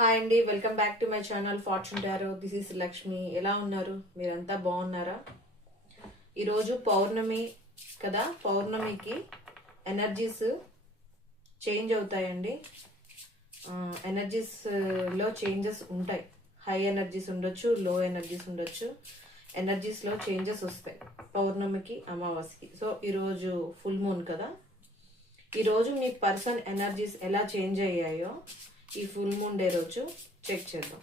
Hi అండి, welcome back to my channel fortune tarot. This is Lakshmi. ఎలా ఉన్నారు? మీరంతా బాగున్నారా? ఈరోజు పౌర్ణమి కదా, పౌర్ణమికి ఎనర్జీస్ చేంజ్ అవుతాయండి. ఎనర్జీస్లో చేంజెస్ ఉంటాయి. హై ఎనర్జీస్ ఉండొచ్చు, లో ఎనర్జీస్ ఉండొచ్చు. ఎనర్జీస్లో చేంజెస్ వస్తాయి పౌర్ణమికి, అమావాస్యకి. సో ఈరోజు ఫుల్ మూన్ కదా, ఈరోజు మీ పర్సన్ ఎనర్జీస్ ఎలా చేంజ్ అయ్యాయో ఈ ఫుల్ మూన్ డే రోజు చెక్ చేద్దాం.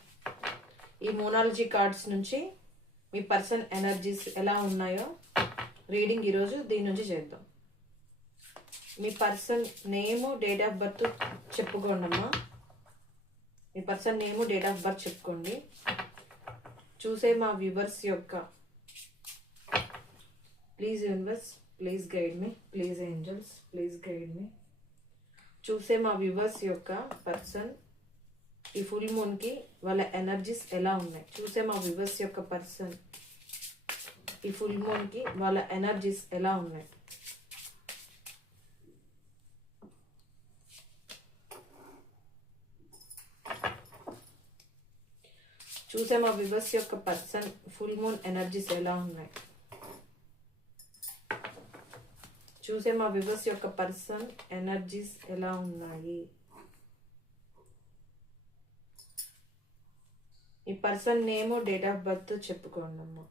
ఈ మోనాలజీ కార్డ్స్ నుంచి మీ పర్సన్ ఎనర్జీస్ ఎలా ఉన్నాయో రీడింగ్ ఈరోజు దీని నుంచి చేద్దాం. మీ person name, date of birth చెప్పుకోండి అమ్మా. మీ person name, date of birth చెప్పుకోండి. చూసే మా వ్యూవర్స్ యొక్క please universe, please guide me, please angels, please guide me. చూసే మా వ్యూవర్స్ యొక్క పర్సన్ ఈ ఫుల్ మూన్కి వాళ్ళ ఎనర్జీస్ ఎలా ఉన్నాయి. చూసే మా వ్యూవర్స్ యొక్క పర్సన్ ఈ ఫుల్ మూన్కి వాళ్ళ ఎనర్జీస్ ఎలా ఉన్నాయి. చూసే మా వ్యూవర్స్ యొక్క పర్సన్ ఫుల్ మూన్ ఎనర్జీస్ ఎలా ఉన్నాయి. చూసే మా వ్యూవర్స్ యొక్క పర్సన్ ఎనర్జీస్ ఎలా ఉన్నాయి. ఈ person name, date of birth చెప్పుకోండి అమ్మా.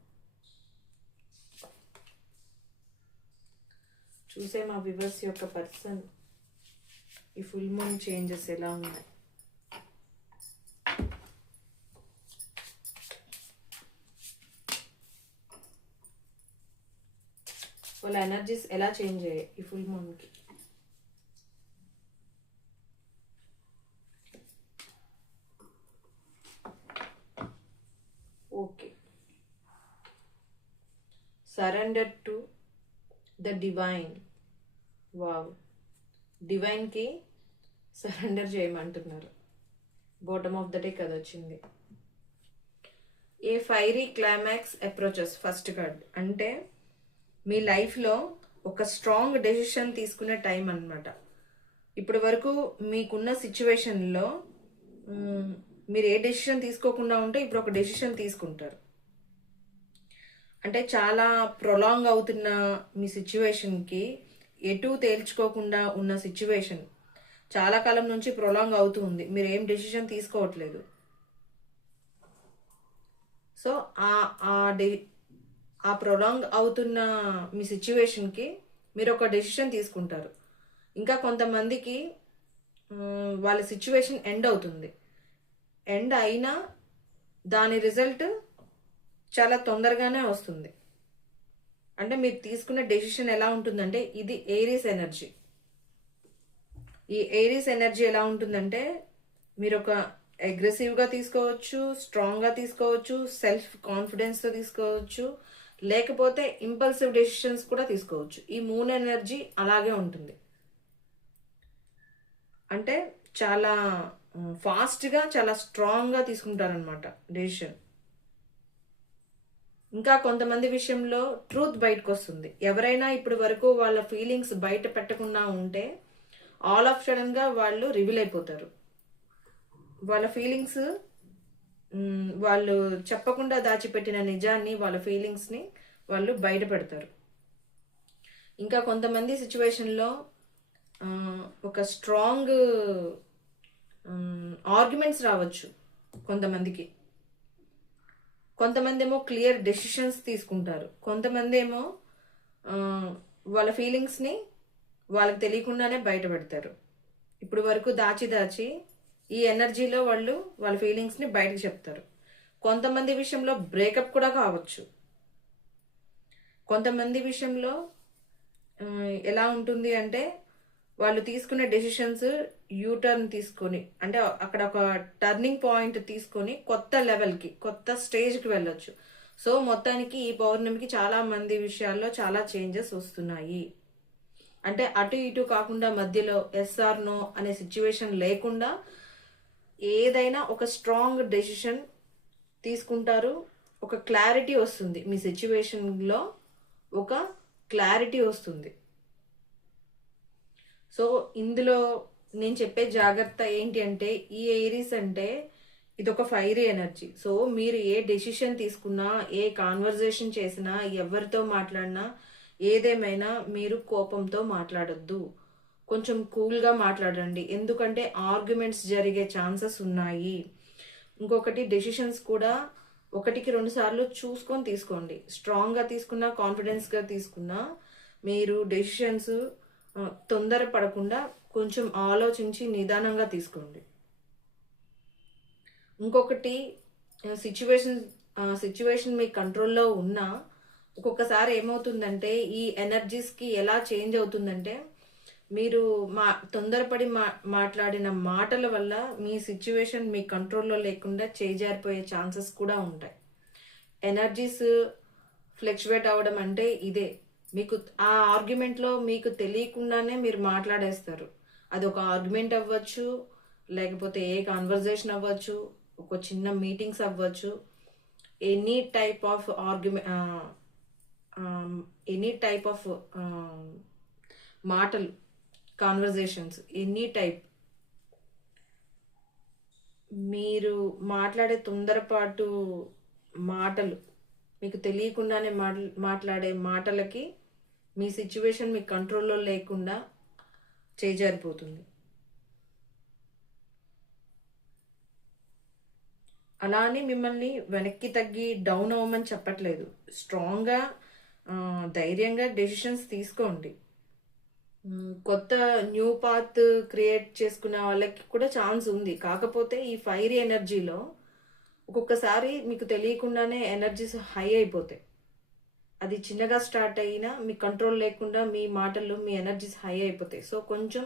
చూసే మా వ్యూవర్స్ యొక్క పర్సన్ ఈ ఫుల్ మూన్ చేంజెస్ ఎలా ఉన్నాయి. వాళ్ళ ఎనర్జీస్ ఎలా చేంజ్ అయ్యాయి ఈ ఫుల్ మూన్కి. Okay, surrender to the divine. Wow, డివైన్కి సరెండర్ చేయమంటున్నారు. బాటమ్ ఆఫ్ ద డే కదా వచ్చింది. A fiery climax approaches. First card అంటే మీ లైఫ్లో ఒక స్ట్రాంగ్ డెసిషన్ తీసుకునే టైం అన్నమాట. ఇప్పటి వరకు మీకున్న సిచ్యువేషన్లో మీరు ఏ డెసిషన్ తీసుకోకుండా ఉంటే ఇప్పుడు ఒక డెసిషన్ తీసుకుంటారు. అంటే చాలా ప్రొలాంగ్ అవుతున్న మీ సిచ్యువేషన్కి, ఎటు తేల్చుకోకుండా ఉన్న సిచ్యువేషన్ చాలా కాలం నుంచి ప్రొలాంగ్ అవుతూ ఉంది. మీరు ఏం డెసిషన్ తీసుకోవట్లేదు. సో ఆ ప్రొలాంగ్ అవుతున్న మీ సిచ్యువేషన్కి మీరు ఒక డెసిషన్ తీసుకుంటారు. ఇంకా కొంతమందికి వాళ్ళ సిచ్యువేషన్ ఎండ్ అవుతుంది. ఎండ్ అయినా దాని రిజల్ట్ చాలా తొందరగానే వస్తుంది. అంటే మీరు తీసుకున్న డెసిషన్ ఎలా ఉంటుందంటే, ఇది ఏరీస్ ఎనర్జీ. ఈ ఏరీస్ ఎనర్జీ ఎలా ఉంటుందంటే, మీరు ఒక అగ్రెసివ్గా తీసుకోవచ్చు, స్ట్రాంగ్గా తీసుకోవచ్చు, సెల్ఫ్ కాన్ఫిడెన్స్తో తీసుకోవచ్చు, లేకపోతే ఇంపల్సివ్ డెసిషన్స్ కూడా తీసుకోవచ్చు. ఈ మూన్ ఎనర్జీ అలాగే ఉంటుంది. అంటే చాలా ఫాస్ట్గా, చాలా స్ట్రాంగ్గా తీసుకుంటారనమాట డెసిషన్. ఇంకా కొంతమంది విషయంలో ట్రూత్ బయటకు వస్తుంది. ఎవరైనా ఇప్పటి వరకు వాళ్ళ ఫీలింగ్స్ బయట పెట్టకుండా ఉంటే ఆల్ ఆఫ్ సడన్గా వాళ్ళు రివీల్ అయిపోతారు. వాళ్ళ ఫీలింగ్స్, వాళ్ళు చెప్పకుండా దాచిపెట్టిన నిజాన్ని, వాళ్ళ ఫీలింగ్స్ని వాళ్ళు బయట పెడతారు. ఇంకా కొంతమంది సిచ్యువేషన్లో ఒక స్ట్రాంగ్ ఆర్గ్యుమెంట్స్ రావచ్చు కొంతమందికి. కొంతమంది ఏమో క్లియర్ డెసిషన్స్ తీసుకుంటారు. కొంతమంది ఏమో వాళ్ళ ఫీలింగ్స్ని వాళ్ళకి తెలియకుండానే బయట పెడతారు. ఇప్పుడు వరకు దాచి ఈ ఎనర్జీలో వాళ్ళు వాళ్ళ ఫీలింగ్స్ని బయటకు చెప్తారు. కొంతమంది విషయంలో బ్రేకప్ కూడా కావచ్చు. కొంతమంది విషయంలో ఎలా ఉంటుంది అంటే, వాళ్ళు తీసుకునే డెసిషన్స్ యూటర్న్ తీసుకొని, అంటే అక్కడ ఒక టర్నింగ్ పాయింట్ తీసుకొని కొత్త లెవెల్కి, కొత్త స్టేజ్కి వెళ్ళొచ్చు. సో మొత్తానికి ఈ పౌర్ణమికి చాలా మంది విషయాల్లో చాలా చేంజెస్ వస్తున్నాయి. అంటే అటు ఇటు కాకుండా మధ్యలో ఎస్ఆర్ నో అనే సిచ్యువేషన్ లేకుండా ఏదైనా ఒక స్ట్రాంగ్ డెసిషన్ తీసుకుంటారు. ఒక క్లారిటీ వస్తుంది. మీ సిచ్యువేషన్లో ఒక క్లారిటీ వస్తుంది. సో ఇందులో నేను చెప్పే జాగ్రత్త ఏంటి అంటే, ఈ ఏరీస్ అంటే ఇది ఒక ఫైరీ ఎనర్జీ. సో మీరు ఏ డెసిషన్ తీసుకున్నా, ఏ కాన్వర్జేషన్ చేసినా, ఎవరితో మాట్లాడినా, ఏదేమైనా మీరు కోపంతో మాట్లాడొద్దు. కొంచెం కూల్గా మాట్లాడండి. ఎందుకంటే ఆర్గ్యుమెంట్స్ జరిగే ఛాన్సెస్ ఉన్నాయి. ఇంకొకటి, డెసిషన్స్ కూడా ఒకటికి 2 సార్లు చూసుకొని తీసుకోండి. స్ట్రాంగ్గా తీసుకున్నా, కాన్ఫిడెన్స్గా తీసుకున్నా, మీరు డెసిషన్స్ తొందర పడకుండా కొంచెం ఆలోచించి నిదానంగా తీసుకోండి. ఇంకొకటి, సిచ్యువేషన్ సిచ్యువేషన్ మీ కంట్రోల్లో ఉన్నా ఒక్కొక్కసారి ఏమవుతుందంటే, ఈ ఎనర్జీస్కి ఎలా చేంజ్ అవుతుందంటే, మీరు తొందరపడి మాట్లాడిన మాటల వల్ల మీ సిచ్యువేషన్ మీ కంట్రోల్లో లేకుండా చేజారిపోయే ఛాన్సెస్ కూడా ఉంటాయి. ఎనర్జీస్ ఫ్లక్చువేట్ అవ్వడం అంటే ఇదే. మీకు ఆ ఆర్గ్యుమెంట్లో మీకు తెలియకుండానే మీరు మాట్లాడేస్తారు. అది ఒక ఆర్గ్యుమెంట్ అవ్వచ్చు, లేకపోతే ఏ కాన్వర్జేషన్ అవ్వచ్చు, ఒక చిన్న మీటింగ్స్ అవ్వచ్చు, any type of argument, any type of మాటలు, కాన్వర్జేషన్స్, ఎనీ టైప్. మీరు మాట్లాడే తొందరపాటు మాటలు, మీకు తెలియకుండానే మాట్లాడే మాటలకి మీ సిచ్యువేషన్ మీ కంట్రోల్లో లేకుండా చేజారిపోతుంది. అలా అని మిమ్మల్ని వెనక్కి తగ్గి డౌన్ అవ్వమని చెప్పట్లేదు. స్ట్రాంగ్గా ధైర్యంగా డెసిషన్స్ తీసుకోండి. కొత్త న్యూ పాత్ క్రియేట్ చేసుకునే వాళ్ళకి కూడా ఛాన్స్ ఉంది. కాకపోతే ఈ ఫైరీ ఎనర్జీలో ఒక్కొక్కసారి మీకు తెలియకుండానే ఎనర్జీస్ హై అయిపోతాయి. అది చిన్నగా స్టార్ట్ అయినా మీ కంట్రోల్ లేకుండా మీ మాటల్లో మీ ఎనర్జీస్ హై అయిపోతాయి. సో కొంచెం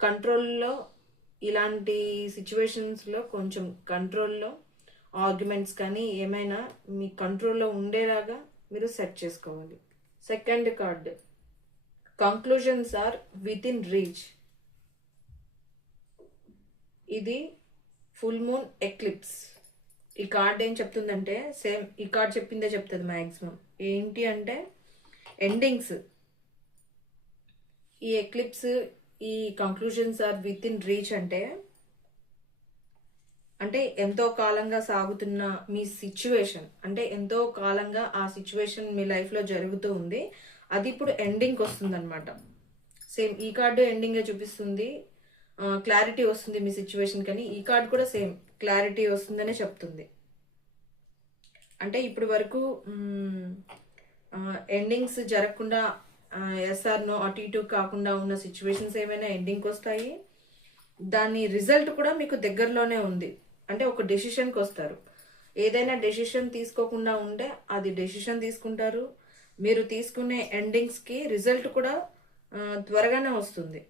కంట్రోల్లో, ఇలాంటి సిచ్యువేషన్స్లో కొంచెం కంట్రోల్లో, ఆర్గ్యుమెంట్స్ కానీ ఏమైనా మీ కంట్రోల్లో ఉండేలాగా మీరు సెట్ చేసుకోవాలి. Second card, conclusions are within reach. ఇది ఫుల్ మూన్ ఎక్లిప్స్. ఈ కార్డ్ ఏం చెప్తుందంటే, సేమ్ ఈ కార్డ్ చెప్పిందే చెప్తుంది మ్యాక్సిమం. ఏంటి అంటే ఎండింగ్స్. ఈ ఎక్లిప్స్, ఈ conclusions are within reach అంటే ఎంతో కాలంగా సాగుతున్న మీ సిచ్యువేషన్, అంటే ఎంతో కాలంగా ఆ సిచ్యువేషన్ మీ లైఫ్లో జరుగుతూ ఉంది, అది ఇప్పుడు ఎండింగ్కి వస్తుంది అనమాట. సేమ్ ఈ కార్డు ఎండింగ్గా చూపిస్తుంది, క్లారిటీ వస్తుంది మీ సిచ్యువేషన్. కానీ ఈ కార్డు కూడా సేమ్ క్లారిటీ వస్తుందనే చెప్తుంది. అంటే ఇప్పటి వరకు ఎండింగ్స్ జరగకుండా, ఎస్ఆర్ నో అటు ఇటు కాకుండా ఉన్న సిచ్యువేషన్స్ ఏమైనా ఎండింగ్కి వస్తాయి. దాని రిజల్ట్ కూడా మీకు దగ్గరలోనే ఉంది. అంటే ఒక డెసిషన్కి వస్తారు. ఏదైనా డెసిషన్ తీసుకోకుండా ఉంటే అది డెసిషన్ తీసుకుంటారు. మీరు తీసుకునే ఎండింగ్స్కి రిజల్ట్ కూడా త్వరగానే వస్తుంది.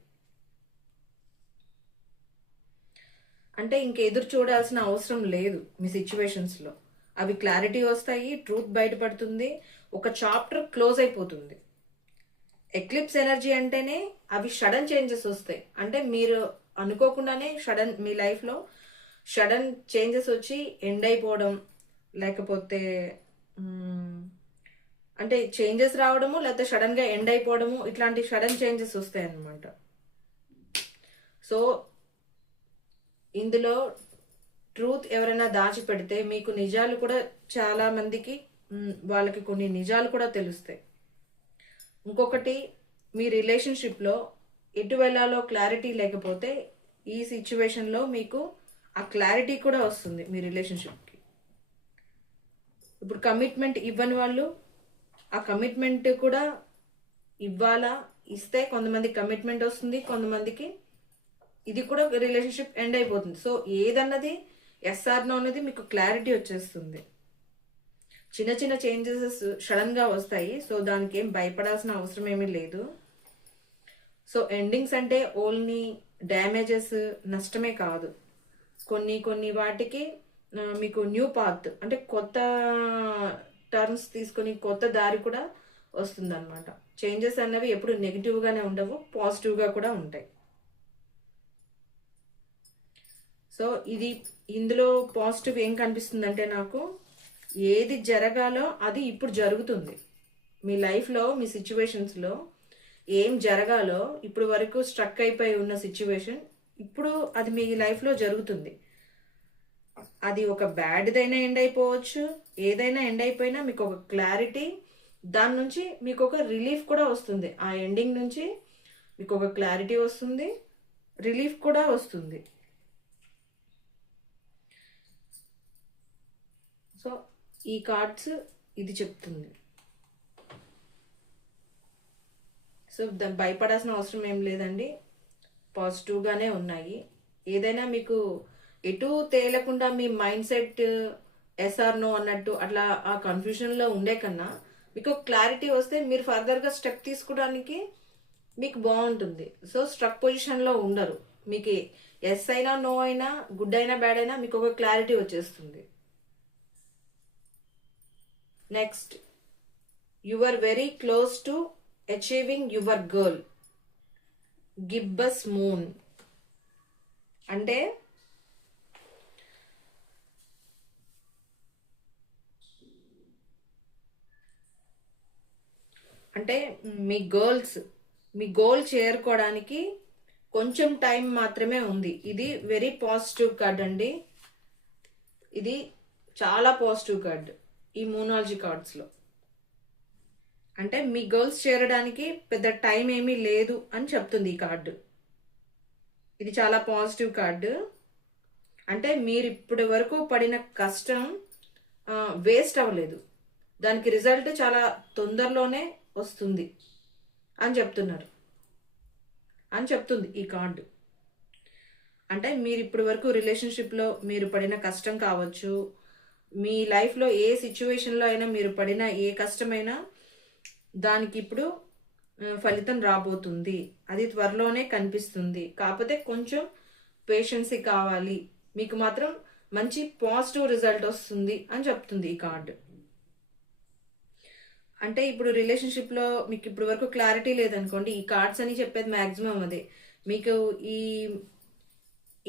అంటే ఇంక ఎదురు చూడాల్సిన అవసరం లేదు మీ సిచ్యువేషన్స్లో. అవి క్లారిటీ వస్తాయి, ట్రూత్ బయటపడుతుంది, ఒక చాప్టర్ క్లోజ్ అయిపోతుంది. ఎక్లిప్స్ ఎనర్జీ అంటేనే అవి సడన్ చేంజెస్ వస్తాయి. అంటే మీరు అనుకోకుండానే మీ లైఫ్లో సడన్ చేంజెస్ వచ్చి ఎండ్ అయిపోవడం, లేకపోతే అంటే చేంజెస్ రావడము, లేకపోతే సడన్గా ఎండ్ అయిపోవడము, ఇట్లాంటి సడన్ చేంజెస్ వస్తాయి అన్నమాట. సో ఇందులో ట్రూత్ ఎవరైనా దాచిపెడితే మీకు నిజాలు కూడా చాలా మందికి, వాళ్ళకి కొన్ని నిజాలు కూడా తెలుస్తాయి. ఇంకొకటి, మీ రిలేషన్షిప్లో ఎటు వెళ్ళాలో క్లారిటీ లేకపోతే ఈ సిచ్యువేషన్లో మీకు ఆ క్లారిటీ కూడా వస్తుంది మీ రిలేషన్షిప్కి. ఇప్పుడు కమిట్మెంట్ ఇవ్వని వాళ్ళు ఆ కమిట్మెంట్ కూడా ఇవ్వాలా, ఇస్తే కొంతమందికి కమిట్మెంట్ వస్తుంది, కొంతమందికి ఇది కూడా రిలేషన్షిప్ ఎండ్ అయిపోతుంది. సో ఏదన్నది ఎస్ఆర్ నో అనేది మీకు క్లారిటీ వచ్చేస్తుంది. చిన్న చిన్న చేంజెస్ సడన్గా వస్తాయి. సో దానికి ఏం భయపడాల్సిన అవసరం ఏమీ లేదు. సో ఎండింగ్స్ అంటే ఓన్లీ డ్యామేజెస్, నష్టమే కాదు. కొన్ని వాటికి మీకు న్యూ పాత్, అంటే కొత్త టర్న్స్ తీసుకొని కొత్త దారి కూడా వస్తుంది అనమాట. చేంజెస్ అన్నవి ఎప్పుడు నెగిటివ్గానే ఉండవు, పాజిటివ్గా కూడా ఉంటాయి. సో ఇందులో పాజిటివ్ ఏం కనిపిస్తుందంటే, నాకు ఏది జరగాలో అది ఇప్పుడు జరుగుతుంది. మీ లైఫ్లో, మీ సిచ్యువేషన్స్లో ఏం జరగాలో ఇప్పుడు వరకు స్ట్రక్ అయిపోయి ఉన్న సిచ్యువేషన్ ఇప్పుడు అది మీ లైఫ్లో జరుగుతుంది. అది ఒక బ్యాడ్దైనా ఎండ్ అయిపోవచ్చు, ఏదైనా ఎండ్ అయిపోయినా మీకు ఒక క్లారిటీ, దాని నుంచి మీకు ఒక రిలీఫ్ కూడా వస్తుంది. ఆ ఎండింగ్ నుంచి మీకు ఒక క్లారిటీ వస్తుంది, రిలీఫ్ కూడా వస్తుంది. సో ఈ కార్డ్స్ ఇది చెప్తుంది. సో భయపడాల్సిన అవసరం ఏం లేదండి, పాజిటివ్గానే ఉన్నాయి. ఏదైనా మీకు ఎటు తేలకుండా మీ మైండ్ సెట్ ఎస్ఆర్ నో అన్నట్టు అట్లా ఆ కన్ఫ్యూజన్లో ఉండే కన్నా మీకు క్లారిటీ వస్తే మీరు ఫర్దర్గా స్టెప్ తీసుకోవడానికి మీకు బాగుంటుంది. సో స్ట్రక్ పొజిషన్లో ఉండరు. మీకు ఎస్ అయినా నో అయినా గుడ్ అయినా బ్యాడ్ అయినా మీకు ఒక క్లారిటీ వచ్చేస్తుంది. Next, you are very close to achieving your goal. Gibbous moon అంటే మీ గోల్ చేరుకోవడానికి కొంచెం టైం మాత్రమే ఉంది. ఇది వెరీ పాజిటివ్ కార్డ్ అండి. ఇది చాలా పాజిటివ్ కార్డ్ ఈ మూనాలజీ కార్డ్స్లో. అంటే మీ గోల్స్ చేరడానికి పెద్ద టైం ఏమీ లేదు అని చెప్తుంది ఈ కార్డు. ఇది చాలా పాజిటివ్ కార్డు. అంటే మీరు ఇప్పటి వరకు పడిన కష్టం వేస్ట్ అవ్వలేదు, దానికి రిజల్ట్ చాలా తొందరలోనే వస్తుంది అని చెప్తుంది ఈ కార్డు. అంటే మీరు ఇప్పటి వరకు రిలేషన్షిప్లో మీరు పడిన కష్టం కావచ్చు, మీ లైఫ్లో ఏ సిచ్యువేషన్లో అయినా మీరు పడిన ఏ కష్టమైనా దానికి ఇప్పుడు ఫలితం రాబోతుంది. అది త్వరలోనే కనిపిస్తుంది. కాకపోతే కొంచెం పేషెన్సీ కావాలి, మీకు మాత్రం మంచి పాజిటివ్ రిజల్ట్ వస్తుంది అని చెప్తుంది ఈ కార్డు. అంటే ఇప్పుడు రిలేషన్షిప్లో మీకు ఇప్పుడు వరకు క్లారిటీ లేదనుకోండి, ఈ కార్డ్స్ అని చెప్పేది మ్యాక్సిమం అదే. మీకు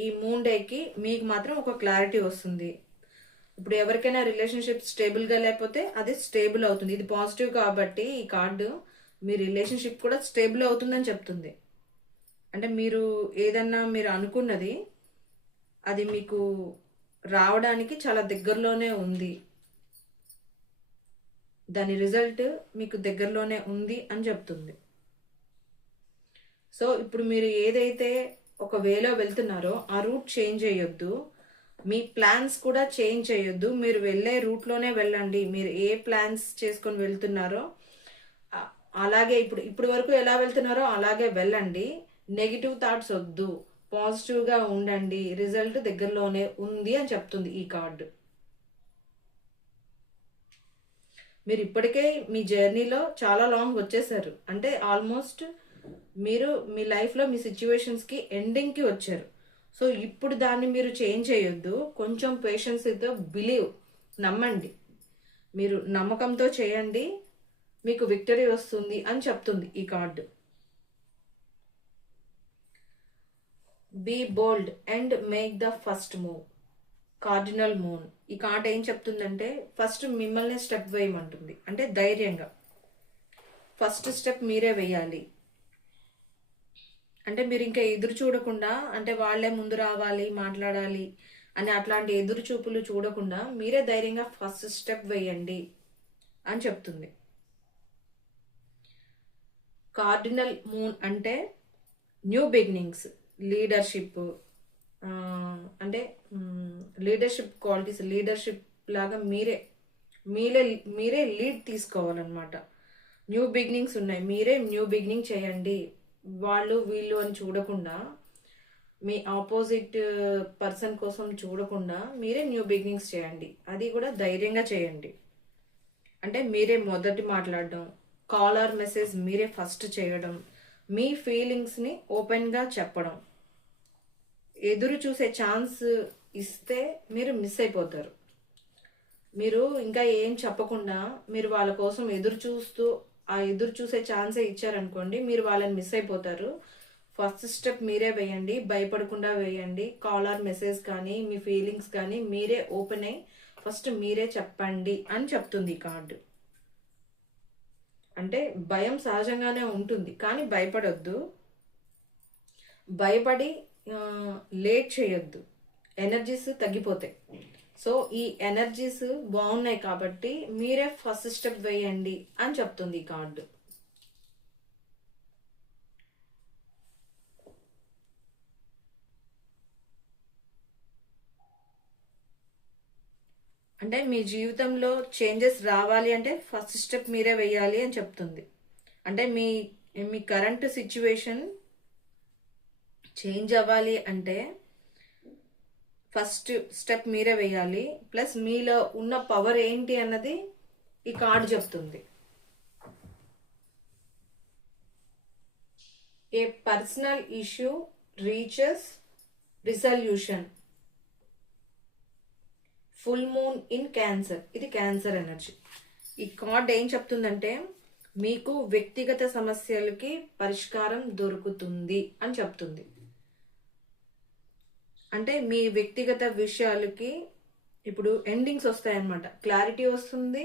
ఈ మూన్ డేకి మీకు మాత్రం ఒక క్లారిటీ వస్తుంది. ఇప్పుడు ఎవరికైనా రిలేషన్షిప్ స్టేబుల్గా లేకపోతే అది స్టేబుల్ అవుతుంది. ఇది పాజిటివ్ కాబట్టి ఈ కార్డు మీ రిలేషన్షిప్ కూడా స్టేబుల్ అవుతుందని చెప్తుంది. అంటే మీరు ఏదన్నా మీరు అనుకున్నది అది మీకు రావడానికి చాలా దగ్గరలోనే ఉంది, దాని రిజల్ట్ మీకు దగ్గరలోనే ఉంది అని చెప్తుంది. సో ఇప్పుడు మీరు ఏదైతే ఒక వేలో వెళ్తున్నారో ఆ రూట్ చేంజ్ చేయొద్దు, మీ ప్లాన్స్ కూడా చేంజ్ చేయొద్దు. మీరు వెళ్ళే రూట్లోనే వెళ్ళండి. మీరు ఏ ప్లాన్స్ చేసుకొని వెళ్తున్నారో అలాగే ఇప్పుడు వరకు ఎలా వెళ్తున్నారో అలాగే వెళ్ళండి. నెగిటివ్ థాట్స్ వద్దు, పాజిటివ్గా ఉండండి, రిజల్ట్ దగ్గరలోనే ఉంది అని చెప్తుంది ఈ కార్డు. మీరు ఇప్పటికే మీ జర్నీలో చాలా లాంగ్ వచ్చేసారు. అంటే ఆల్మోస్ట్ మీరు మీ లైఫ్లో మీ సిచ్యువేషన్స్కి ఎండింగ్కి వచ్చారు. సో ఇప్పుడు దాన్ని మీరు చేంజ్ చేయొద్దు, కొంచెం పేషెన్స్తో నమ్మండి, మీరు నమ్మకంతో చేయండి, మీకు విక్టరీ వస్తుంది అని చెప్తుంది ఈ card. Be bold and make the first move. Cardinal moon. ఈ కార్డ్ ఏం చెప్తుందంటే ఫస్ట్ మిమ్మల్ని స్టెప్ వేయమంటుంది. అంటే ధైర్యంగా ఫస్ట్ స్టెప్ మీరే వేయాలి. అంటే మీరు ఇంకా ఎదురు చూడకుండా, అంటే వాళ్ళే ముందు రావాలి మాట్లాడాలి అని అట్లాంటి ఎదురు చూపులు చూడకుండా మీరే ధైర్యంగా ఫస్ట్ స్టెప్ వేయండి అని చెప్తుంది. కార్డినల్ మూన్ అంటే న్యూ బిగినింగ్స్, లీడర్షిప్, అంటే లీడర్షిప్ క్వాలిటీస్, లీడర్షిప్ లాగా మీరే లీడ్ తీసుకోవాలన్నమాట. న్యూ బిగినింగ్స్ ఉన్నాయి, మీరే న్యూ బిగినింగ్ చేయండి. వాళ్ళు వీళ్ళు అని చూడకుండా, మీ ఆపోజిట్ పర్సన్ కోసం చూడకుండా మీరే న్యూ బిగినింగ్స్ చేయండి. అది కూడా ధైర్యంగా చేయండి. అంటే మీరే మొదటి మాట్లాడడం, కాల్ ఆర్ మెసేజ్ మీరే ఫస్ట్ చేయడం, మీ ఫీలింగ్స్ని ఓపెన్గా చెప్పడం. ఎదురు చూసే ఛాన్స్ ఇస్తే మీరు మిస్ అయిపోతారు. మీరు ఇంకా ఏం చెప్పకుండా మీరు వాళ్ళ కోసం ఎదురు చూసే ఛాన్సే ఇచ్చారనుకోండి, మీరు వాళ్ళని మిస్ అయిపోతారు. ఫస్ట్ స్టెప్ మీరే వేయండి, భయపడకుండా వేయండి. కాల్ ఆర్ మెసేజ్ కానీ మీ ఫీలింగ్స్ కానీ మీరే ఓపెన్ అయ్యి ఫస్ట్ మీరే చెప్పండి అని చెప్తుంది ఈ కార్డు. అంటే భయం సహజంగానే ఉంటుంది, కానీ భయపడొద్దు. భయపడి లేట్ చేయొద్దు, ఎనర్జీస్ తగ్గిపోతాయి. సో ఈ ఎనర్జీస్ బాగున్నాయి కాబట్టి మీరే ఫస్ట్ స్టెప్ వేయండి అని చెప్తుంది ఈ కార్డు. అంటే మీ జీవితంలో చేంజెస్ రావాలి అంటే ఫస్ట్ స్టెప్ మీరే వేయాలి అని చెప్తుంది. అంటే మీ మీ కరెంట్ సిచ్యువేషన్ చేంజ్ అవ్వాలి అంటే ఫస్ట్ స్టెప్ మీరే వేయాలి. ప్లస్ మీలో ఉన్న పవర్ ఏంటి అన్నది ఈ కార్డు చెప్తుంది. A personal issue reaches resolution. Full moon in cancer, ఇది క్యాన్సర్ ఎనర్జీ. ఈ కార్డ్ ఏం చెప్తుందంటే మీకు వ్యక్తిగత సమస్యలకి పరిష్కారం దొరుకుతుంది అని చెప్తుంది. అంటే మీ వ్యక్తిగత విషయాలకి ఇప్పుడు ఎండింగ్స్ వస్తాయన్నమాట. క్లారిటీ వస్తుంది,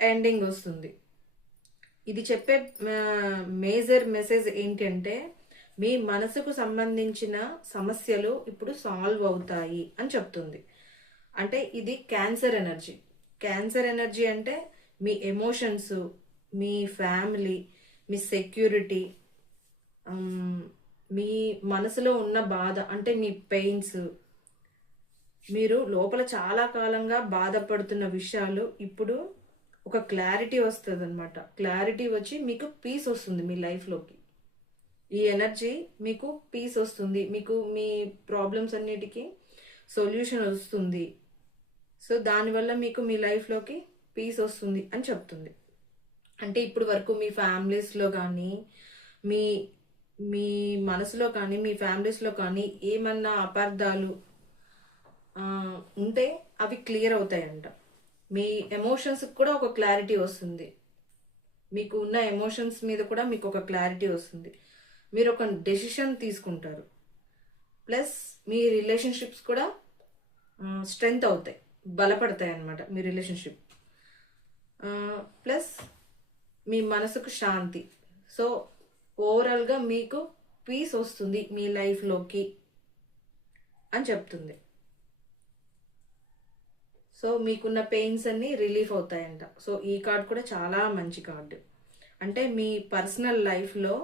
ఎండింగ్ వస్తుంది. ఇది చెప్పే మేజర్ మెసేజ్ ఏంటంటే మీ మనసుకు సంబంధించిన సమస్యలు ఇప్పుడు సాల్వ్ అవుతాయి అని చెప్తుంది. అంటే ఇది క్యాన్సర్ ఎనర్జీ. క్యాన్సర్ ఎనర్జీ అంటే మీ ఎమోషన్స్, మీ ఫ్యామిలీ, మీ సెక్యూరిటీ, మీ మనసులో ఉన్న బాధ అంటే మీ పెయిన్స్, మీరు లోపల చాలా కాలంగా బాధపడుతున్న విషయాలు ఇప్పుడు ఒక క్లారిటీ వస్తుంది అనమాట. క్లారిటీ వచ్చి మీకు పీస్ వస్తుంది మీ లైఫ్లోకి. ఈ ఎనర్జీ మీకు పీస్ వస్తుంది, మీకు మీ ప్రాబ్లమ్స్ అన్నిటికీ సొల్యూషన్ వస్తుంది. సో దానివల్ల మీకు మీ లైఫ్లోకి పీస్ వస్తుంది అని చెప్తుంది. అంటే ఇప్పుడు వరకు మీ ఫ్యామిలీస్లో కానీ మీ మీ మనసులో కానీ మీ ఫ్యామిలీస్లో కానీ ఏమన్నా అపార్థాలు ఉంటే అవి క్లియర్ అవుతాయంట. మీ ఎమోషన్స్కి కూడా ఒక క్లారిటీ వస్తుంది. మీకు ఉన్న ఎమోషన్స్ మీద కూడా మీకు ఒక క్లారిటీ వస్తుంది. మీరు ఒక డెసిషన్ తీసుకుంటారు. ప్లస్ మీ రిలేషన్షిప్స్ కూడా స్ట్రెంగ్త్ అవుతాయి, బలపడతాయి అన్నమాట మీ రిలేషన్షిప్. ప్లస్ మీ మనసుకు శాంతి. సో ఓవరాల్గా మీకు పీస్ వస్తుంది మీ లైఫ్లోకి అని చెప్తుంది. సో మీకున్న పెయిన్స్ అన్నీ రిలీఫ్ అవుతాయంట. సో ఈ కార్డ్ కూడా చాలా మంచి కార్డు. అంటే మీ పర్సనల్ లైఫ్లో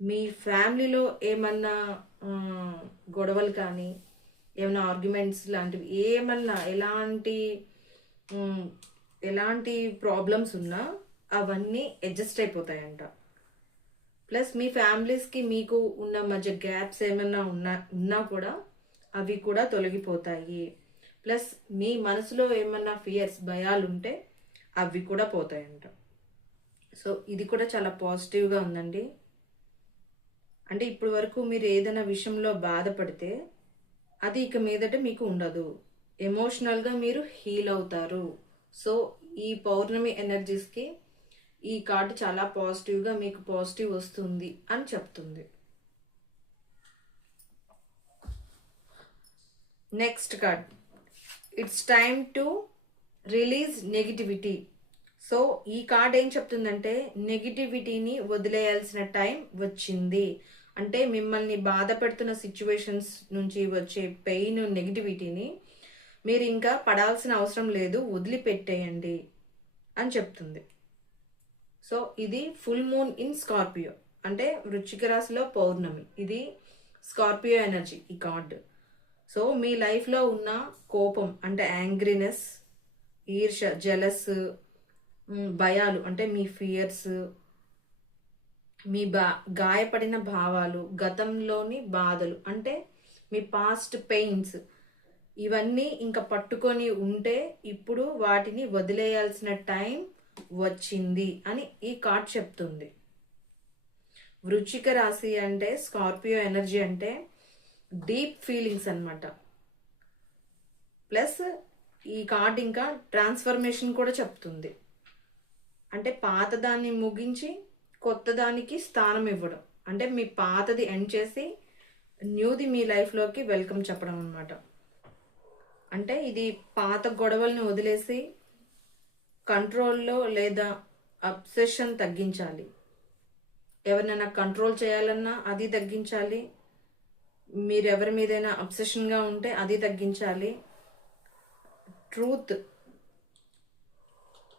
మీ ఫ్యామిలీలో ఏమన్నా గొడవలు కానీ ఏమైనా ఆర్గ్యుమెంట్స్ లాంటివి ఏమన్నా ఎలాంటి ప్రాబ్లమ్స్ ఉన్నా అవన్నీ అడ్జస్ట్ అయిపోతాయంట. ప్లస్ మీ ఫ్యామిలీస్కి మీకు ఉన్న మధ్య గ్యాప్స్ ఏమన్నా ఉన్నా కూడా అవి కూడా తొలగిపోతాయి. ప్లస్ మీ మనసులో ఏమన్నా ఫియర్స్, భయాలు ఉంటే అవి కూడా పోతాయంట. సో ఇది కూడా చాలా పాజిటివ్గా ఉందండి. అంటే ఇప్పటి వరకు మీరు ఏదైనా విషయంలో బాధపడితే అది ఇక మీదట మీకు ఉండదు. ఎమోషనల్గా మీరు హీల్ అవుతారు. సో ఈ పౌర్ణమి ఎనర్జీస్కి ఈ కార్డు చాలా పాజిటివ్గా మీకు పాజిటివ్ వస్తుంది అని చెప్తుంది. Next card, it's time to release negativity. So ఈ కార్డ్ ఏం చెప్తుందంటే నెగిటివిటీని వదిలేయాల్సిన టైం వచ్చింది. అంటే మిమ్మల్ని బాధ పెడుతున్న సిచ్యువేషన్స్ నుంచి వచ్చే పెయిన్, నెగిటివిటీని మీరు ఇంకా పడాల్సిన అవసరం లేదు, వదిలిపెట్టేయండి అని చెప్తుంది. సో ఇది ఫుల్ మూన్ ఇన్ స్కార్పియో, అంటే వృశ్చిక రాశిలో పౌర్ణమి. ఇది స్కార్పియో ఎనర్జీ ఈ కార్డు. సో మీ లైఫ్లో ఉన్న కోపం అంటే యాంగ్రీనెస్, ఈర్ష, జెలస్, భయాలు అంటే మీ ఫియర్స్, మీ గాయపడిన భావాలు, గతంలోని బాధలు అంటే మీ పాస్ట్ పెయిన్స్, ఇవన్నీ ఇంకా పట్టుకొని ఉంటే ఇప్పుడు వాటిని వదిలేయాల్సిన టైం వచ్చింది అని ఈ కార్డ్ చెప్తుంది. వృశ్చిక రాశి అంటే స్కార్పియో ఎనర్జీ అంటే డీప్ ఫీలింగ్స్ అన్నమాట. ప్లస్ ఈ కార్డ్ ఇంకా ట్రాన్స్ఫర్మేషన్ కూడా చెప్తుంది. అంటే పాతదాన్ని ముగించి కొత్త దానికి స్థానం ఇవ్వడం. అంటే మీ పాతది ఎండ్ చేసి న్యూది మీ లైఫ్లోకి వెల్కమ్ చెప్పడం అన్నమాట. అంటే ఇది పాత గొడవల్ని వదిలేసి కంట్రోల్లో లేదా అబ్సెషన్ తగ్గించాలి. ఎవరినైనా కంట్రోల్ చేయాలన్నా అది తగ్గించాలి. మీరు ఎవరి మీదైనా అబ్సెషన్గా ఉంటే అది తగ్గించాలి. ట్రూత్,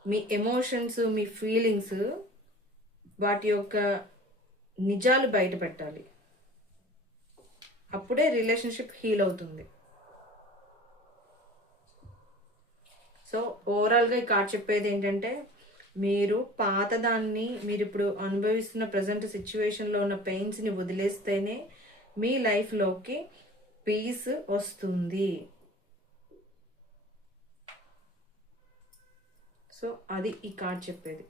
మీ ఎమోషన్స్, మీ ఫీలింగ్స్, వాటి యొక్క నిజాలు బయట పెట్టాలి. అప్పుడే రిలేషన్షిప్ హీల్ అవుతుంది. సో ఓవరాల్గా ఈ కార్డ్ చెప్పేది ఏంటంటే, మీరు పాతదాన్ని, మీరు ఇప్పుడు అనుభవిస్తున్న ప్రజెంట్ సిచ్యువేషన్లో ఉన్న పెయిన్స్ని వదిలేస్తేనే మీ లైఫ్లోకి పీస్ వస్తుంది. సో అది ఈ కార్డ్ చెప్పేది.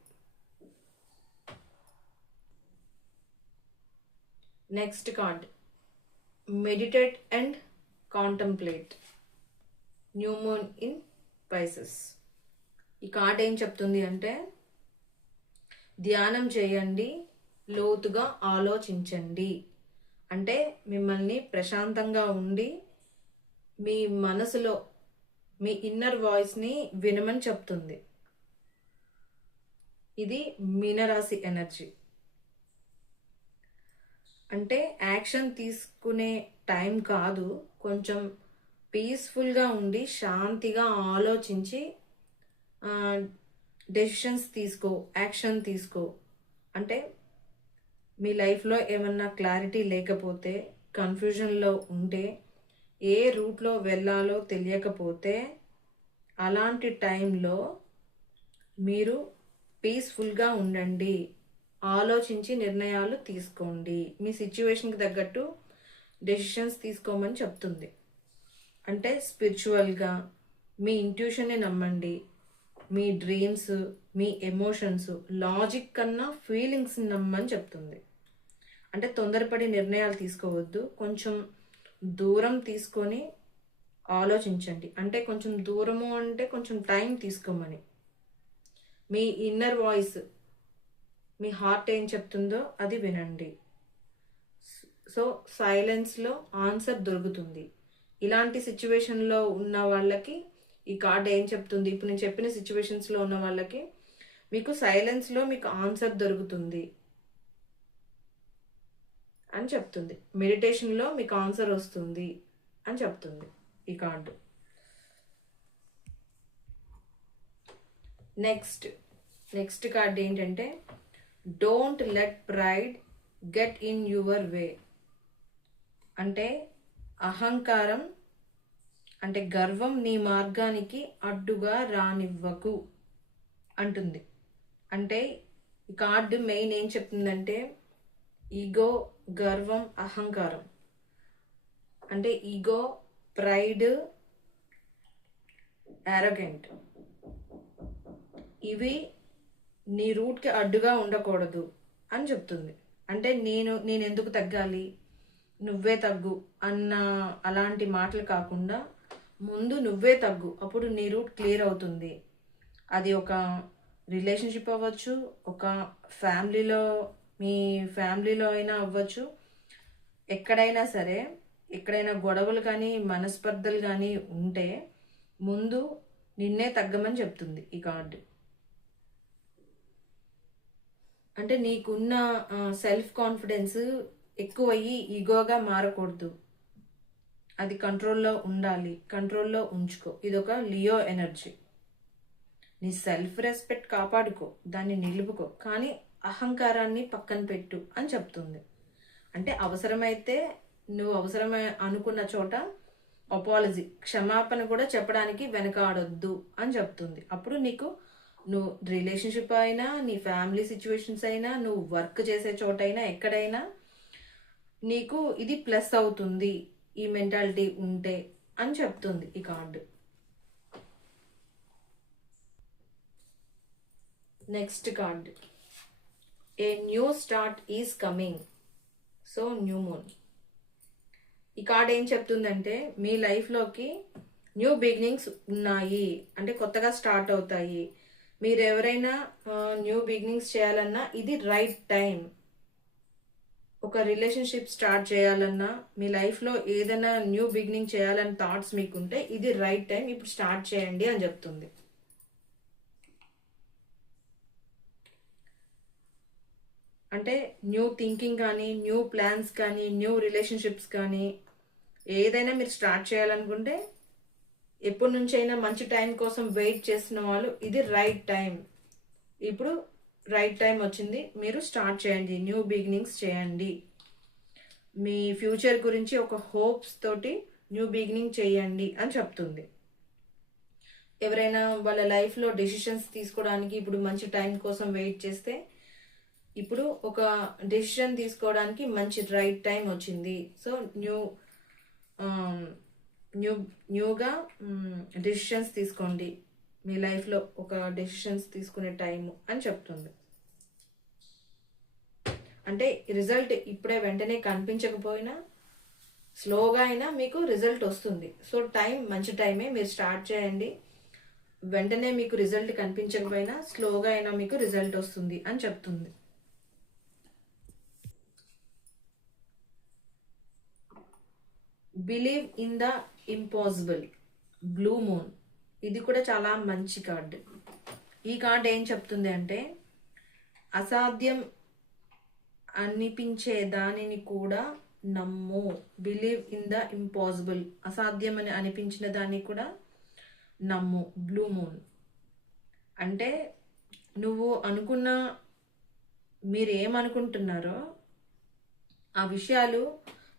Next card, meditate and contemplate, new moon in Pisces. ఈ కార్డ్ ఏం చెప్తుంది అంటే, ధ్యానం చేయండి, లోతుగా ఆలోచించండి. అంటే మిమ్మల్ని ప్రశాంతంగా ఉండి మీ మనసులో మీ ఇన్నర్ వాయిస్ని వినమని చెప్తుంది. ఇది మీనరాశి ఎనర్జీ. అంటే యాక్షన్ తీసుకునే టైం కాదు, కొంచెం పీస్ఫుల్గా ఉండి శాంతిగా ఆలోచించి డెసిషన్స్ తీసుకో, యాక్షన్ తీసుకో. అంటే మీ లైఫ్లో ఏమన్నా క్లారిటీ లేకపోతే, కన్ఫ్యూజన్లో ఉంటే, ఏ రూట్లో వెళ్ళాలో తెలియకపోతే, అలాంటి టైంలో మీరు పీస్ఫుల్గా ఉండండి, ఆలోచించి నిర్ణయాలు తీసుకోండి, మీ సిచ్యువేషన్కి తగ్గట్టు డెసిషన్స్ తీసుకోమని చెప్తుంది. అంటే స్పిరిచువల్గా మీ ఇంట్యూషన్ని నమ్మండి, మీ డ్రీమ్స్, మీ ఎమోషన్స్, లాజిక్ కన్నా ఫీలింగ్స్ని నమ్మని చెప్తుంది. అంటే తొందరపడి నిర్ణయాలు తీసుకోవద్దు, కొంచెం దూరం తీసుకొని ఆలోచించండి. అంటే కొంచెం దూరము అంటే కొంచెం టైం తీసుకోమని. మీ ఇన్నర్ వాయిస్, మీ హార్ట్ ఏం చెప్తుందో అది వినండి. సో సైలెన్స్లో ఆన్సర్ దొరుకుతుంది. ఇలాంటి సిచ్యువేషన్లో ఉన్న వాళ్ళకి ఈ కార్డ్ ఏం చెప్తుంది, ఇప్పుడు నేను చెప్పిన సిచ్యువేషన్స్లో ఉన్న వాళ్ళకి మీకు సైలెన్స్లో మీకు ఆన్సర్ దొరుకుతుంది అని చెప్తుంది. మెడిటేషన్లో మీకు ఆన్సర్ వస్తుంది అని చెప్తుంది ఈ కార్డు. నెక్స్ట్ కార్డ్ ఏంటంటే, don't let pride get in your way. అంటే అహంకారం, అంటే గర్వం నీ మార్గానికి అడ్డుగా రానివ్వకు అంటుంది. అంటే ఈ కార్డు మెయిన్ ఏం చెప్తుందంటే, ఈగో, గర్వం, అహంకారం. అంటే ఈగో, ప్రైడ్, యారోగెంట్, ఇవి నీ రూట్కి అడ్డుగా ఉండకూడదు అని చెప్తుంది. అంటే నేను ఎందుకు తగ్గాలి, నువ్వే తగ్గు అన్న అలాంటి మాటలు కాకుండా, ముందు నువ్వే తగ్గు, అప్పుడు నీ రూట్ క్లియర్ అవుతుంది. అది ఒక రిలేషన్షిప్ అవ్వచ్చు, ఒక ఫ్యామిలీలో, మీ ఫ్యామిలీలో అయినా అవ్వచ్చు, ఎక్కడైనా సరే. ఎక్కడైనా గొడవలు కానీ మనస్పర్ధలు కానీ ఉంటే ముందు నిన్నే తగ్గమని చెప్తుంది ఈ కార్డు. అంటే నీకున్న సెల్ఫ్ కాన్ఫిడెన్స్ ఎక్కువయ్యి ఈగోగా మారకూడదు, అది కంట్రోల్లో ఉండాలి, కంట్రోల్లో ఉంచుకో. ఇదొక లియో ఎనర్జీ. నీ సెల్ఫ్ రెస్పెక్ట్ కాపాడుకో, దాన్ని నిలుపుకో, కానీ అహంకారాన్ని పక్కన పెట్టు అని చెప్తుంది. అంటే అవసరమైతే నువ్వు అవసరమై అనుకున్న చోట అపాలజీ, క్షమాపణ కూడా చెప్పడానికి వెనకాడొద్దు అని చెప్తుంది. అప్పుడు నువ్వు రిలేషన్షిప్ అయినా, నీ ఫ్యామిలీ సిచ్యువేషన్స్ అయినా, నువ్వు వర్క్ చేసే చోటైనా, ఎక్కడైనా నీకు ఇది ప్లస్ అవుతుంది ఈ మెంటాలిటీ ఉంటే అని చెప్తుంది ఈ card. Next card, a new start is coming. So new moon. ఈ కార్డ్ ఏం చెప్తుందంటే, మీ లైఫ్లోకి న్యూ బిగినింగ్స్ ఉన్నాయి, అంటే కొత్తగా స్టార్ట్ అవుతాయి. మీరు ఎవరైనా న్యూ బిగినింగ్స్ చేయాలన్నా ఇది రైట్ టైం. ఒక రిలేషన్షిప్ స్టార్ట్ చేయాలన్నా, మీ లైఫ్లో ఏదైనా న్యూ బిగినింగ్ చేయాలని థాట్స్ మీకుంటే ఇది రైట్ టైం, ఇప్పుడు స్టార్ట్ చేయండి అని చెప్తుంది. అంటే న్యూ థింకింగ్ కానీ, న్యూ ప్లాన్స్ కానీ, న్యూ రిలేషన్షిప్స్ కానీ ఏదైనా మీరు స్టార్ట్ చేయాలనుకుంటే, ఎప్పటి నుంచైనా మంచి టైం కోసం వెయిట్ చేస్తున్న వాళ్ళు ఇది రైట్ టైం. ఇప్పుడు రైట్ టైం వచ్చింది, మీరు స్టార్ట్ చేయండి, న్యూ బిగినింగ్స్ చేయండి. మీ ఫ్యూచర్ గురించి ఒక హోప్స్ తోటి న్యూ బిగినింగ్ చేయండి అని చెప్తుంది. ఎవరైనా వాళ్ళ లైఫ్లో డెసిషన్స్ తీసుకోవడానికి ఇప్పుడు మంచి టైం కోసం వెయిట్ చేస్తే, ఇప్పుడు ఒక డెసిషన్ తీసుకోవడానికి మంచి రైట్ టైం వచ్చింది. సో న్యూగా డెసిషన్స్ తీసుకోండి, మీ లైఫ్లో ఒక డెసిషన్స్ తీసుకునే టైము అని చెప్తుంది. అంటే రిజల్ట్ ఇప్పుడే వెంటనే కనిపించకపోయినా స్లోగా అయినా మీకు రిజల్ట్ వస్తుంది. సో టైం మంచి టైమే, మీరు స్టార్ట్ చేయండి. వెంటనే మీకు రిజల్ట్ కనిపించకపోయినా స్లోగా అయినా మీకు రిజల్ట్ వస్తుంది అని చెప్తుంది. Believe in the impossible, blue moon. ఇది కూడా చాలా మంచి కార్డు. ఈ కార్డు ఏం చెప్తుంది అంటే, అసాధ్యం అనిపించే దానిని కూడా నమ్ము. బిలీవ్ ఇన్ ద ఇంపాసిబుల్, అసాధ్యం అని అనిపించిన దాన్ని కూడా నమ్ము. బ్లూ మూన్ అంటే నువ్వు అనుకున్న, మీరు ఏమనుకుంటున్నారో ఆ విషయాలు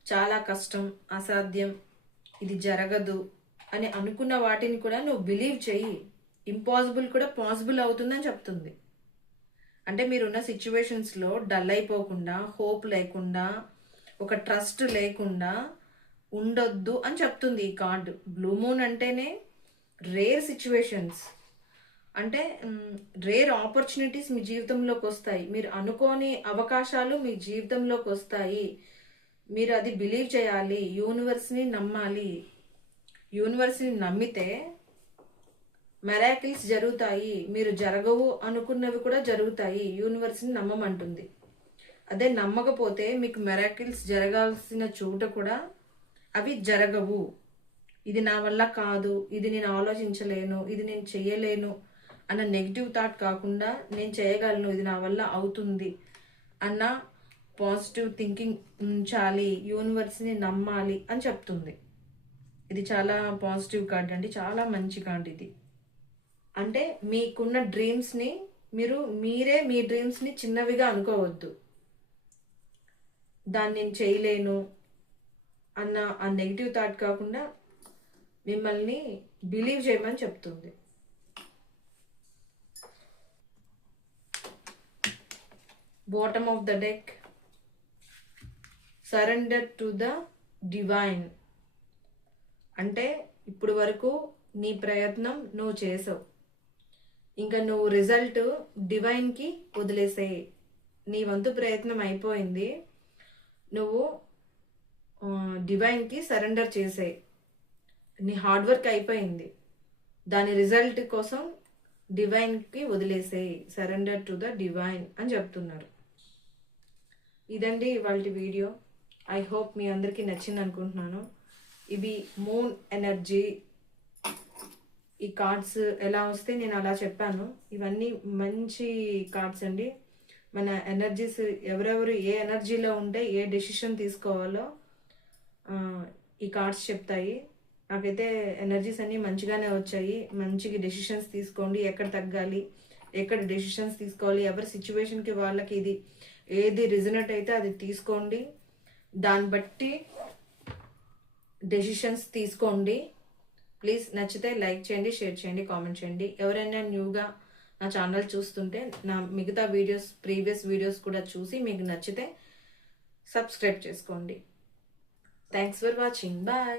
చాలా కష్టం, అసాధ్యం, ఇది జరగదు అని అనుకున్న వాటిని కూడా నువ్వు బిలీవ్ చెయ్యి. ఇంపాసిబుల్ కూడా పాసిబుల్ అవుతుందని చెప్తుంది. అంటే మీరున్న సిచ్యువేషన్స్లో డల్ అయిపోకుండా, హోప్ లేకుండా, ఒక ట్రస్ట్ లేకుండా ఉండొద్దు అని చెప్తుంది ఈ కార్డు. బ్లూ మూన్ అంటేనే రేర్ సిచ్యువేషన్స్, అంటే రేర్ ఆపర్చునిటీస్ మీ జీవితంలోకి వస్తాయి. మీరు అనుకోని అవకాశాలు మీ జీవితంలోకి వస్తాయి. మీరు అది బిలీవ్ చేయాలి, యూనివర్స్ని నమ్మాలి. యూనివర్స్ని నమ్మితే మెరాకిల్స్ జరుగుతాయి. మీరు జరగవు అనుకున్నవి కూడా జరుగుతాయి. యూనివర్స్ని నమ్మమంటుంది. అదే నమ్మకపోతే మీకు మెరాకిల్స్ జరగాల్సిన చోట కూడా అవి జరగవు. ఇది నా వల్ల కాదు, ఇది నేను ఆలోచించలేను, ఇది నేను చేయలేను అన్న నెగిటివ్ థాట్ కాకుండా, నేను చేయగలను, ఇది నా వల్ల అవుతుంది అన్న పాజిటివ్ థింకింగ్ ఉంచాలి, యూనివర్స్ని నమ్మాలి అని చెప్తుంది. ఇది చాలా పాజిటివ్ కార్డ్ అండి, చాలా మంచి కార్డ్ ఇది. అంటే మీకున్న డ్రీమ్స్ని మీరే మీ డ్రీమ్స్ని చిన్నవిగా అనుకోవద్దు. దాన్ని నేను చేయలేను అన్న ఆ నెగిటివ్ థాట్ కాకుండా మిమ్మల్ని బిలీవ్ చేయమని చెప్తుంది. Bottom of the deck, surrender to the divine. అంటే ఇప్పుడు వరకు నీ ప్రయత్నం నువ్వు చేసావు, ఇంకా నువ్వు రిజల్ట్ డివైన్కి వదిలేసేయి. నీ వంతు ప్రయత్నం అయిపోయింది, నువ్వు డివైన్కి సరెండర్ చేసేయి. నీ హార్డ్ వర్క్ అయిపోయింది, దాని రిజల్ట్ కోసం డివైన్కి వదిలేసేయి. సరెండర్ టు ద డివైన్ అని చెప్తున్నారు. ఇదండి ఇవాళ వీడియో. ఐ హోప్ మీ అందరికీ నచ్చింది అనుకుంటున్నాను. ఇవి మూన్ ఎనర్జీ, ఈ కార్డ్స్ ఎలా వస్తే నేను అలా చెప్పాను. ఇవన్నీ మంచి కార్డ్స్ అండి. మన ఎనర్జీస్, ఎవరెవరు ఏ ఎనర్జీలో ఉంటే ఏ డెసిషన్ తీసుకోవాలో ఈ కార్డ్స్ చెప్తాయి. నాకైతే ఎనర్జీస్ అన్నీ మంచిగానే వచ్చాయి. మంచిగా డెసిషన్స్ తీసుకోండి, ఎక్కడ తగ్గాలి, ఎక్కడ డెసిషన్స్ తీసుకోవాలి, ఎవరి సిచ్యువేషన్కి వాళ్ళకి ఇది ఏది రిజనేట్ అయితే అది తీసుకోండి. దాన్ని బట్టి డెసిషన్స్ తీసుకోండి. ప్లీజ్ నచ్చితే లైక్ చేయండి, షేర్ చేయండి, కామెంట్ చేయండి. ఎవరైనా న్యూగా నా ఛానల్ చూస్తుంటే నా మిగతా వీడియోస్, ప్రీవియస్ వీడియోస్ కూడా చూసి మీకు నచ్చితే సబ్స్క్రైబ్ చేసుకోండి. Thanks for watching. బాయ్.